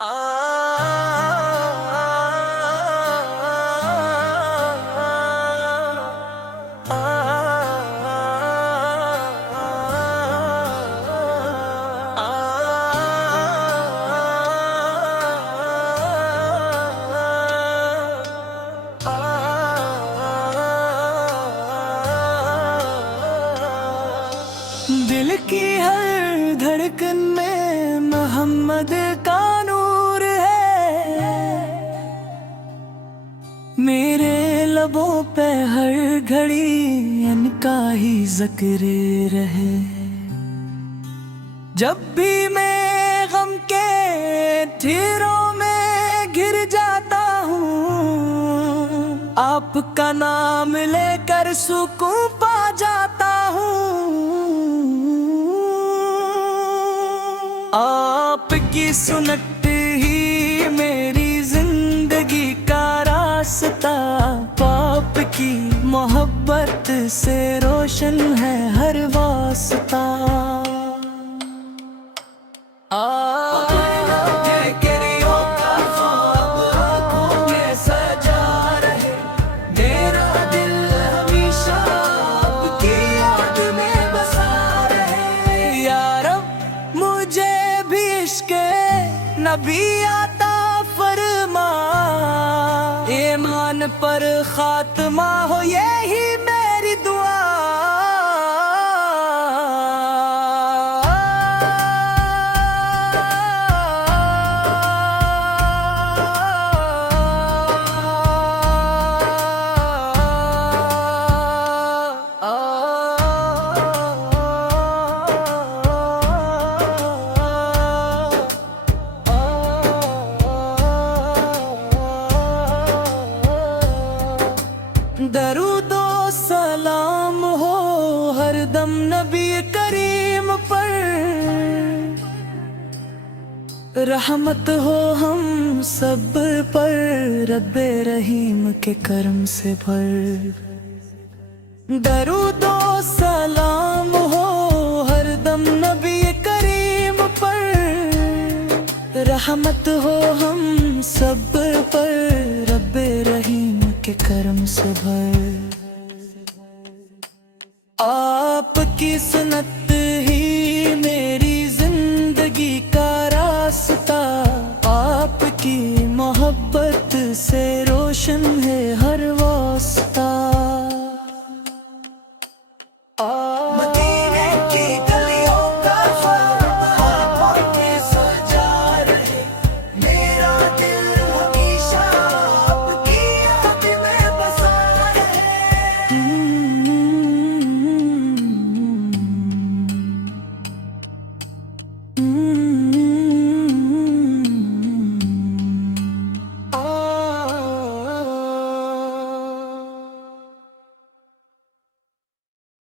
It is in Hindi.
आ दिल की हर धड़कन में मोहम्मद का नूर है। मेरे लबों पे हर घड़ी इनका ही जिक्र रहे। जब भी मैं गम के ढेरों में घिर जाता हूँ, आपका नाम लेकर सुकून पा जाता हूँ। आपकी सुन्नत ही मेरी जिंदगी का रास्ता, पाप की मोहब्बत से रोशन है हर वास्ता। नबी आता फरमा, ईमान पर खात्मा हो यही मेरी दुआ। दरूदो सलाम हो हरदम नबी करीम पर, रहमत हो हम सब पर रब्बे रहीम के करम से भर। दरूदो सलाम हो हरदम नबी करीम पर, रहमत हो हम सब पर रब्बे रहीम के करम से भर। आपकी सुन्नत ही मेरी जिंदगी का रास्ता, आपकी मोहब्बत से रोशन है